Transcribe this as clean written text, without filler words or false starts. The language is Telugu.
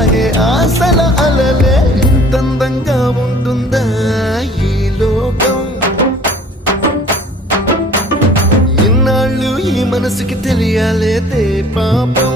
సాగే ఆశల అలలే ఇంతందంగా ఉంటుందా ఈ లోకం ఇన్నాళ్ళు ఈ మనసుకి తెలియాలేదే పాపం